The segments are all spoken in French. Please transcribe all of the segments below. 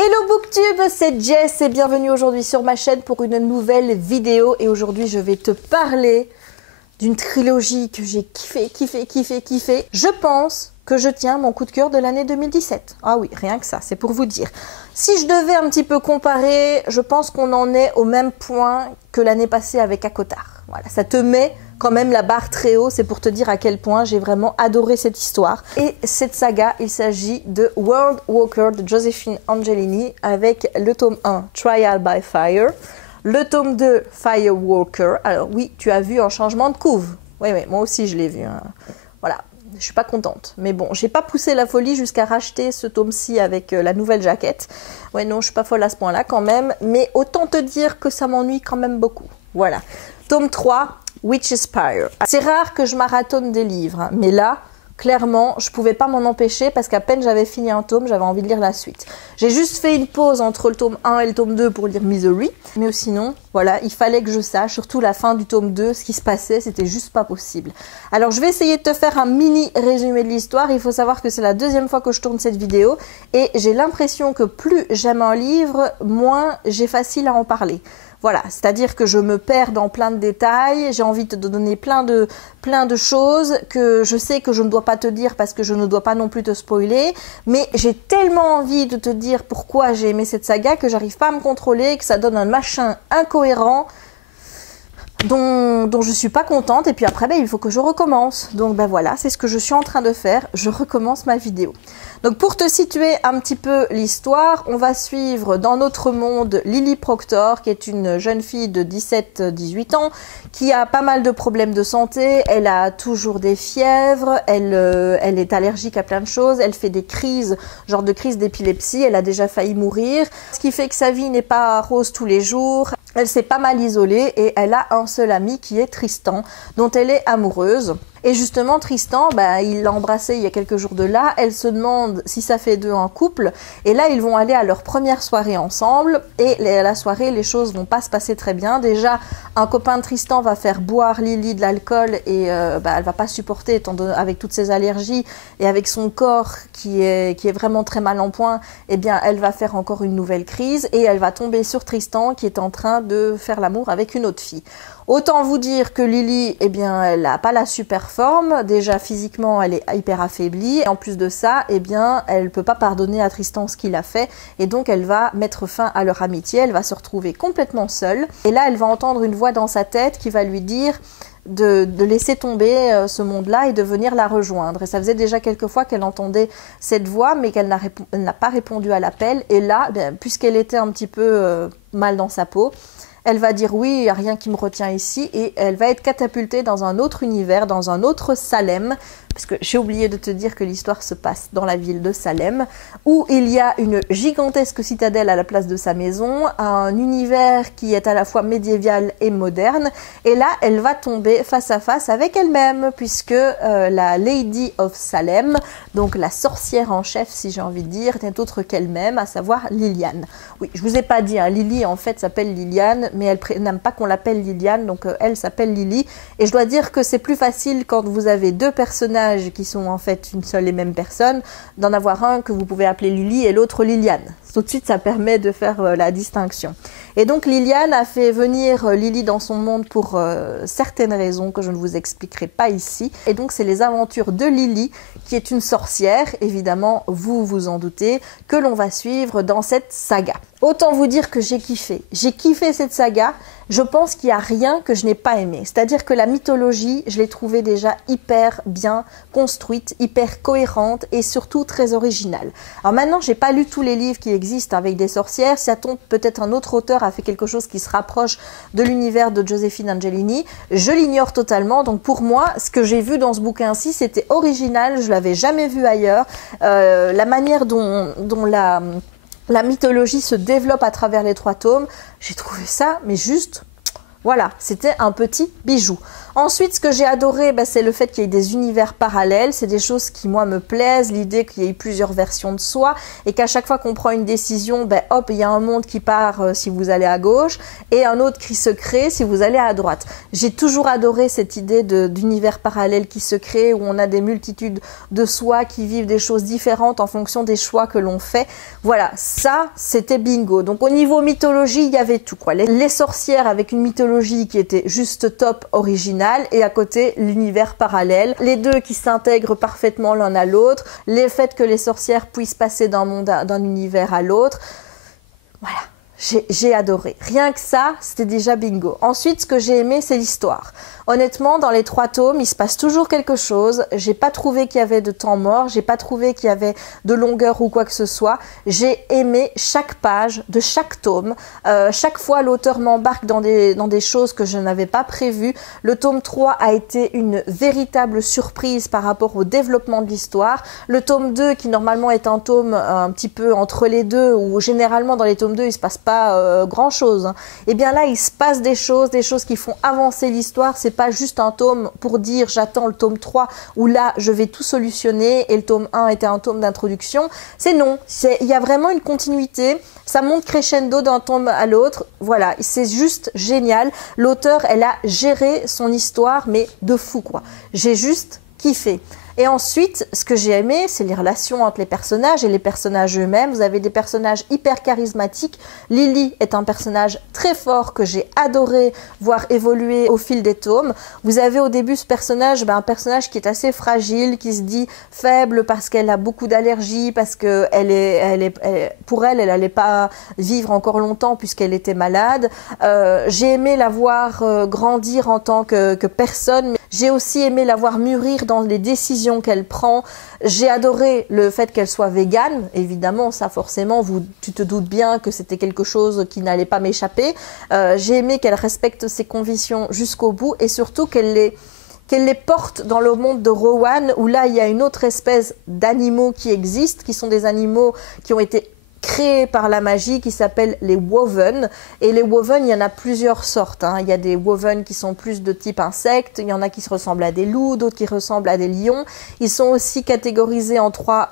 Hello Booktube, c'est Jess et bienvenue aujourd'hui sur ma chaîne pour une nouvelle vidéo. Et aujourd'hui je vais te parler d'une trilogie que j'ai kiffé. Je pense que je tiens mon coup de cœur de l'année 2017. Ah oui, rien que ça, c'est pour vous dire. Si je devais un petit peu comparer, je pense qu'on en est au même point que l'année passée avec ACOTAR. Voilà, ça te met quand même la barre très haut, c'est pour te dire à quel point j'ai vraiment adoré cette histoire. Et cette saga, il s'agit de World Walker de Josephine Angelini avec le tome 1, Trial by Fire, le tome 2, Firewalker. Alors oui, tu as vu un changement de couve. Oui, moi aussi je l'ai vu. Hein. Voilà, je suis pas contente. Mais bon, j'ai pas poussé la folie jusqu'à racheter ce tome-ci avec la nouvelle jaquette. Ouais, non, je suis pas folle à ce point-là quand même. Mais autant te dire que ça m'ennuie quand même beaucoup. Voilà. Tome 3, Witch's Spire. C'est rare que je marathonne des livres, hein, mais là, clairement, je pouvais pas m'en empêcher parce qu'à peine j'avais fini un tome, j'avais envie de lire la suite. J'ai juste fait une pause entre le tome 1 et le tome 2 pour lire Misery, mais sinon, voilà, il fallait que je sache, surtout la fin du tome 2, ce qui se passait, c'était juste pas possible. Alors je vais essayer de te faire un mini résumé de l'histoire. Il faut savoir que c'est la deuxième fois que je tourne cette vidéo et j'ai l'impression que plus j'aime un livre, moins j'ai facile à en parler. Voilà, c'est-à-dire que je me perds dans plein de détails, j'ai envie de te donner plein de choses que je sais que je ne dois pas te dire parce que je ne dois pas non plus te spoiler, mais j'ai tellement envie de te dire pourquoi j'ai aimé cette saga que j'arrive pas à me contrôler, que ça donne un machin incohérent dont je suis pas contente et puis après il faut que je recommence. Donc voilà, c'est ce que je suis en train de faire, je recommence ma vidéo. Donc pour te situer un petit peu l'histoire, on va suivre dans notre monde Lily Proctor, qui est une jeune fille de 17-18 ans, qui a pas mal de problèmes de santé, elle a toujours des fièvres, elle est allergique à plein de choses, elle fait des crises, genre de crise d'épilepsie, elle a déjà failli mourir, ce qui fait que sa vie n'est pas rose tous les jours. Elle s'est pas mal isolée et elle a un seul ami qui est Tristan, dont elle est amoureuse. Et justement, Tristan, il l'a embrassée il y a quelques jours de là. Elle se demande si ça fait d'eux un couple. Et là, ils vont aller à leur première soirée ensemble. Et à la soirée, les choses vont pas se passer très bien. Déjà, un copain de Tristan va faire boire Lily de l'alcool et elle va pas supporter avec toutes ses allergies et avec son corps qui est vraiment très mal en point. Eh bien, elle va faire encore une nouvelle crise et elle va tomber sur Tristan qui est en train de faire l'amour avec une autre fille. Autant vous dire que Lily, eh bien, elle n'a pas la super forme. Déjà, physiquement, elle est hyper affaiblie. Et en plus de ça, eh bien, elle peut pas pardonner à Tristan ce qu'il a fait. Et donc, elle va mettre fin à leur amitié. Elle va se retrouver complètement seule. Et là, elle va entendre une voix dans sa tête qui va lui dire de laisser tomber ce monde-là et de venir la rejoindre. Et ça faisait déjà quelques fois qu'elle entendait cette voix, mais qu'elle n'a pas répondu à l'appel. Et là, puisqu'elle était un petit peu mal dans sa peau, elle va dire oui, il n'y a rien qui me retient ici et elle va être catapultée dans un autre univers, dans un autre Salem, parce que j'ai oublié de te dire que l'histoire se passe dans la ville de Salem, où il y a une gigantesque citadelle à la place de sa maison, un univers qui est à la fois médiéval et moderne, et là elle va tomber face à face avec elle-même, puisque la Lady of Salem, donc la sorcière en chef si j'ai envie de dire, n'est autre qu'elle-même, à savoir Liliane. Oui, je vous ai pas dit, hein, Lily en fait s'appelle Liliane, mais elle n'aime pas qu'on l'appelle Liliane, donc elle s'appelle Lily, et je dois dire que c'est plus facile quand vous avez deux personnages qui sont en fait une seule et même personne, d'en avoir un que vous pouvez appeler Lily et l'autre Liliane. Tout de suite, ça permet de faire la distinction. Et donc, Liliane a fait venir Lily dans son monde pour certaines raisons que je ne vous expliquerai pas ici. Et donc, c'est les aventures de Lily, qui est une sorcière, évidemment, vous vous en doutez, que l'on va suivre dans cette saga. Autant vous dire que j'ai kiffé. J'ai kiffé cette saga. Je pense qu'il n'y a rien que je n'ai pas aimé. C'est-à-dire que la mythologie, je l'ai trouvée déjà hyper bien construite, hyper cohérente et surtout très originale. Alors maintenant, j'ai pas lu tous les livres qui existent avec des sorcières. Si ça tombe, peut-être un autre auteur a fait quelque chose qui se rapproche de l'univers de Josephine Angelini. Je l'ignore totalement. Donc pour moi, ce que j'ai vu dans ce bouquin-ci, c'était original. Je l'avais jamais vu ailleurs. La manière dont la mythologie se développe à travers les 3 tomes, j'ai trouvé ça, mais juste Voilà, c'était un petit bijou. Ensuite, ce que j'ai adoré, c'est le fait qu'il y ait des univers parallèles. C'est des choses qui, moi, me plaisent. L'idée qu'il y ait plusieurs versions de soi et qu'à chaque fois qu'on prend une décision, hop, il y a un monde qui part si vous allez à gauche et un autre qui se crée si vous allez à droite. J'ai toujours adoré cette idée d'univers parallèle qui se crée, où on a des multitudes de soi qui vivent des choses différentes en fonction des choix que l'on fait. Voilà, ça, c'était bingo. Donc, au niveau mythologie, il y avait tout, quoi. Les sorcières avec une mythologie qui était juste top, originale, et à côté l'univers parallèle, les deux qui s'intègrent parfaitement l'un à l'autre, les faits que les sorcières puissent passer d'un univers à l'autre. Voilà, j'ai adoré. Rien que ça, c'était déjà bingo. Ensuite, ce que j'ai aimé, c'est l'histoire. Honnêtement, dans les 3 tomes, il se passe toujours quelque chose. J'ai pas trouvé qu'il y avait de temps mort, j'ai pas trouvé qu'il y avait de longueur ou quoi que ce soit. J'ai aimé chaque page de chaque tome. Chaque fois, l'auteur m'embarque dans des choses que je n'avais pas prévues. Le tome 3 a été une véritable surprise par rapport au développement de l'histoire. Le tome 2, qui normalement est un tome un petit peu entre les deux, où généralement dans les tomes 2, il se passe pas grand chose. Et bien là, il se passe des choses qui font avancer l'histoire. C'est pas juste un tome pour dire j'attends le tome 3 où là je vais tout solutionner et le tome 1 était un tome d'introduction. C'est non, il y a vraiment une continuité, ça monte crescendo d'un tome à l'autre. Voilà, c'est juste génial. L'auteur, elle a géré son histoire mais de fou quoi. J'ai juste kiffé. Et ensuite, ce que j'ai aimé, c'est les relations entre les personnages et les personnages eux-mêmes. Vous avez des personnages hyper charismatiques. Lily est un personnage très fort que j'ai adoré voir évoluer au fil des tomes. Vous avez au début ce personnage, un personnage qui est assez fragile, qui se dit faible parce qu'elle a beaucoup d'allergies, parce que pour elle n'allait pas vivre encore longtemps puisqu'elle était malade. J'ai aimé la voir grandir en tant que personne. J'ai aussi aimé la voir mûrir dans les décisions qu'elle prend. J'ai adoré le fait qu'elle soit végane, évidemment, ça forcément, tu te doutes bien que c'était quelque chose qui n'allait pas m'échapper. J'ai aimé qu'elle respecte ses convictions jusqu'au bout et surtout qu'elle les porte dans le monde de Rowan, où là, il y a une autre espèce d'animaux qui existent, qui sont des animaux qui ont été créés par la magie, qui s'appellent les Woven. Et les Woven, il y en a plusieurs sortes. Il y a des Woven qui sont plus de type insectes, il y en a qui se ressemblent à des loups, d'autres qui ressemblent à des lions. Ils sont aussi catégorisés en trois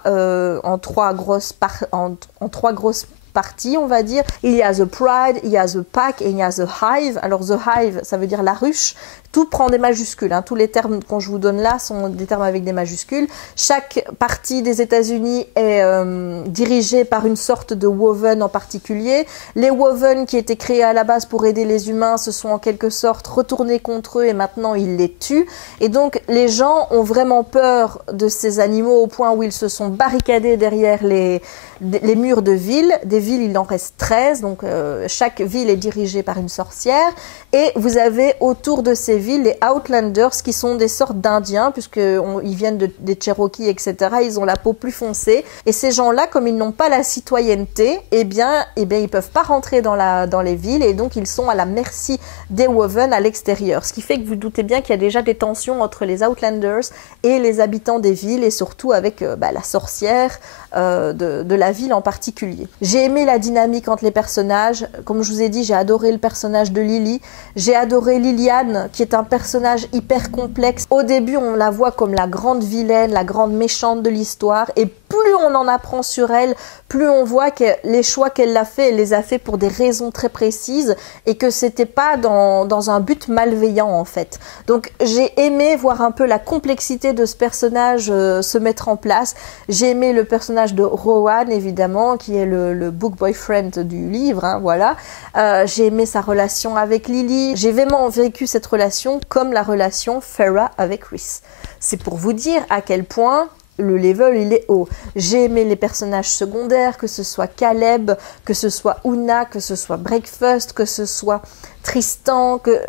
grosses parties, on va dire. Il y a The Pride, il y a The Pack et il y a The Hive. Alors The Hive, ça veut dire la ruche. Tout prend des majuscules. Tous les termes qu'on je vous donne là sont des termes avec des majuscules. Chaque partie des États-Unis est dirigée par une sorte de Woven en particulier. Les Woven qui étaient créés à la base pour aider les humains se sont en quelque sorte retournés contre eux et maintenant ils les tuent. Et donc les gens ont vraiment peur de ces animaux au point où ils se sont barricadés derrière les murs de villes. Des villes, il en reste 13. Donc chaque ville est dirigée par une sorcière. Et vous avez autour de ces villes les Outlanders qui sont des sortes d'Indiens puisqu'ils viennent des Cherokees, etc. Ils ont la peau plus foncée et ces gens-là, comme ils n'ont pas la citoyenneté, eh bien ils peuvent pas rentrer dans les villes et donc ils sont à la merci des Woven à l'extérieur. Ce qui fait que vous doutez bien qu'il y a déjà des tensions entre les Outlanders et les habitants des villes et surtout avec la sorcière de la ville en particulier. J'ai aimé la dynamique entre les personnages. Comme je vous ai dit, j'ai adoré le personnage de Lily. J'ai adoré Liliane qui est un personnage hyper complexe. Au début, on la voit comme la grande vilaine, la grande méchante de l'histoire et plus on en apprend sur elle, plus on voit que les choix qu'elle a fait, elle les a fait pour des raisons très précises et que c'était pas dans un but malveillant en fait. Donc j'ai aimé voir un peu la complexité de ce personnage se mettre en place. J'ai aimé le personnage de Rowan évidemment, qui est le book boyfriend du livre, voilà. J'ai aimé sa relation avec Lily. J'ai vraiment vécu cette relation comme la relation Feyre avec Rhys. C'est pour vous dire à quel point le level il est haut. J'ai aimé les personnages secondaires, que ce soit Caleb, que ce soit Una, que ce soit Breakfast, que ce soit Tristan, que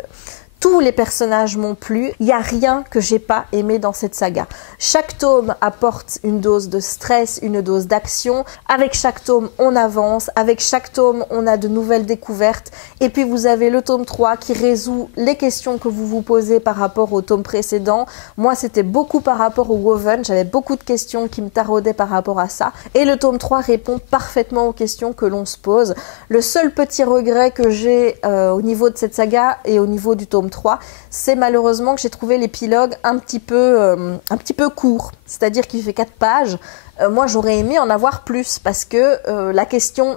Tous les personnages m'ont plu, il n'y a rien que j'ai pas aimé dans cette saga. Chaque tome apporte une dose de stress, une dose d'action. Avec chaque tome, on avance. Avec chaque tome, on a de nouvelles découvertes. Et puis vous avez le tome 3 qui résout les questions que vous vous posez par rapport au tome précédent. Moi, c'était beaucoup par rapport au Woven. J'avais beaucoup de questions qui me taraudaient par rapport à ça. Et le tome 3 répond parfaitement aux questions que l'on se pose. Le seul petit regret que j'ai au niveau de cette saga et au niveau du tome 3, c'est malheureusement que j'ai trouvé l'épilogue un petit peu court, c'est-à-dire qu'il fait 4 pages. Moi, j'aurais aimé en avoir plus parce que la question,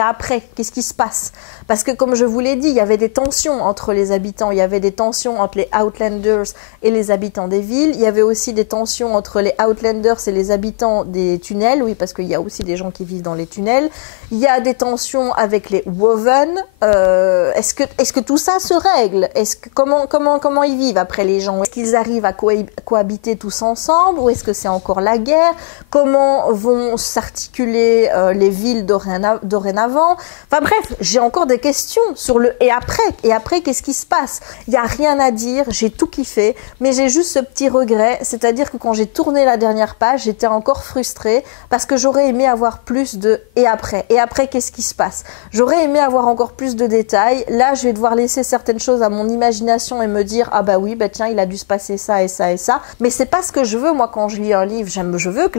après, qu'est-ce qui se passe? Parce que comme je vous l'ai dit, il y avait des tensions entre les habitants, il y avait des tensions entre les Outlanders et les habitants des villes, il y avait aussi des tensions entre les Outlanders et les habitants des tunnels, oui, parce qu'il y a aussi des gens qui vivent dans les tunnels, il y a des tensions avec les Woven, est-ce que tout ça se règle? Comment ils vivent après les gens? Est-ce qu'ils arrivent à cohabiter tous ensemble ou est-ce que c'est encore la guerre? Comment vont s'articuler les villes dorénavant? Enfin bref, j'ai encore des questions sur le et après qu'est-ce qui se passe? Il n'y a rien à dire, j'ai tout kiffé, mais j'ai juste ce petit regret, c'est-à-dire que quand j'ai tourné la dernière page, j'étais encore frustrée parce que j'aurais aimé avoir plus de et après qu'est-ce qui se passe? J'aurais aimé avoir encore plus de détails. Là, je vais devoir laisser certaines choses à mon imagination et me dire ah bah oui, bah tiens, il a dû se passer ça et ça et ça, mais c'est pas ce que je veux moi quand je lis un livre. Je veux que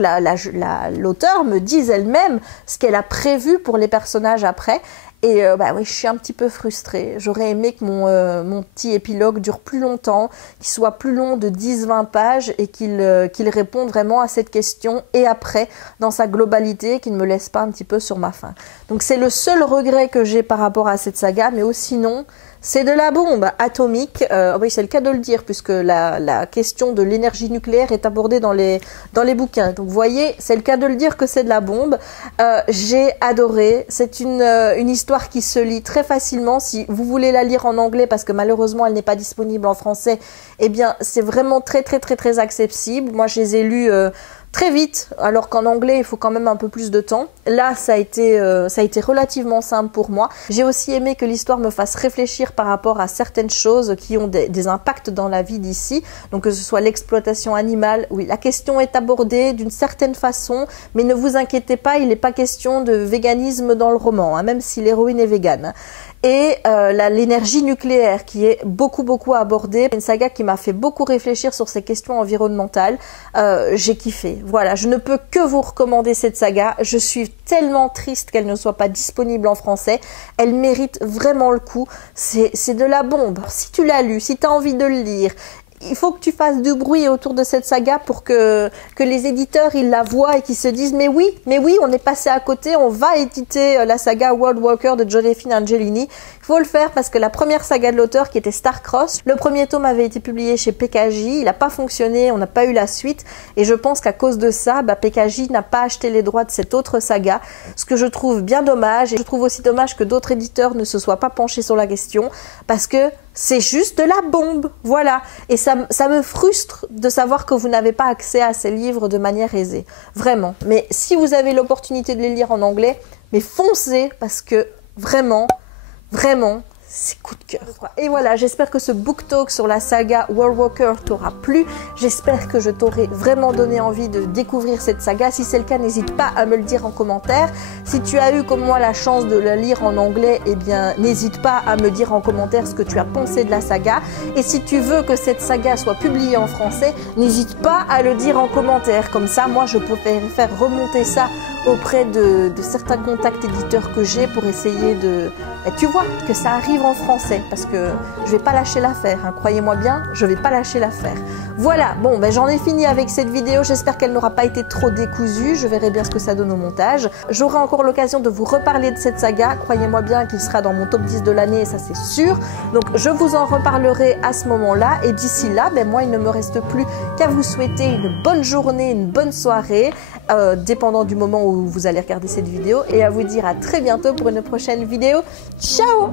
l'auteur me dise elle-même ce qu'elle a prévu pour les personnages après. Et bah oui, je suis un petit peu frustrée. J'aurais aimé que mon petit épilogue dure plus longtemps, qu'il soit plus long de 10-20 pages et qu'il réponde vraiment à cette question et après, dans sa globalité, qu'il ne me laisse pas un petit peu sur ma faim. Donc c'est le seul regret que j'ai par rapport à cette saga, mais sinon, c'est de la bombe atomique. Oui, c'est le cas de le dire, puisque la question de l'énergie nucléaire est abordée dans les bouquins. Donc, vous voyez, c'est le cas de le dire que c'est de la bombe. J'ai adoré. C'est une histoire qui se lit très facilement. Si vous voulez la lire en anglais, parce que malheureusement, elle n'est pas disponible en français, eh bien, c'est vraiment très, très, très, très accessible. Moi, je les ai lus très vite, alors qu'en anglais, il faut quand même un peu plus de temps. Là, ça a été relativement simple pour moi. J'ai aussi aimé que l'histoire me fasse réfléchir par rapport à certaines choses qui ont des impacts dans la vie d'ici. Donc, que ce soit l'exploitation animale, oui, la question est abordée d'une certaine façon, mais ne vous inquiétez pas, il n'est pas question de véganisme dans le roman, hein, même si l'héroïne est végane. Et l'énergie nucléaire qui est beaucoup abordée. Une saga qui m'a fait beaucoup réfléchir sur ces questions environnementales. J'ai kiffé. Voilà, je ne peux que vous recommander cette saga. Je suis tellement triste qu'elle ne soit pas disponible en français. Elle mérite vraiment le coup. C'est de la bombe. Si tu l'as lu, si tu as envie de le lire, il faut que tu fasses du bruit autour de cette saga pour que les éditeurs ils la voient et qu'ils se disent mais oui, on est passé à côté, on va éditer la saga World Walker de Josephine Angelini. Il faut le faire parce que la première saga de l'auteur qui était Starcross, le premier tome avait été publié chez PKJ, il n'a pas fonctionné, on n'a pas eu la suite et je pense qu'à cause de ça, PKJ n'a pas acheté les droits de cette autre saga, ce que je trouve bien dommage et je trouve aussi dommage que d'autres éditeurs ne se soient pas penchés sur la question parce que c'est juste de la bombe, voilà. Et ça me frustre de savoir que vous n'avez pas accès à ces livres de manière aisée. Vraiment. Mais si vous avez l'opportunité de les lire en anglais, mais foncez parce que vraiment, c'est coup de cœur. Et voilà, j'espère que ce book talk sur la saga World Walker t'aura plu. J'espère que je t'aurai vraiment donné envie de découvrir cette saga. Si c'est le cas, n'hésite pas à me le dire en commentaire. Si tu as eu comme moi la chance de la lire en anglais, eh bien n'hésite pas à me dire en commentaire ce que tu as pensé de la saga. Et si tu veux que cette saga soit publiée en français, n'hésite pas à le dire en commentaire. Comme ça, moi, je peux faire remonter ça auprès de certains contacts éditeurs que j'ai pour essayer de... Et tu vois, que ça arrive en français, parce que je vais pas lâcher l'affaire, hein, croyez-moi bien, je vais pas lâcher l'affaire. Voilà, bon, j'en ai fini avec cette vidéo, j'espère qu'elle n'aura pas été trop décousue, je verrai bien ce que ça donne au montage. J'aurai encore l'occasion de vous reparler de cette saga, croyez-moi bien qu'il sera dans mon top 10 de l'année, ça c'est sûr. Donc je vous en reparlerai à ce moment-là, et d'ici là, moi il ne me reste plus qu'à vous souhaiter une bonne journée, une bonne soirée, dépendant du moment où vous allez regarder cette vidéo, et à vous dire à très bientôt pour une prochaine vidéo. Ciao!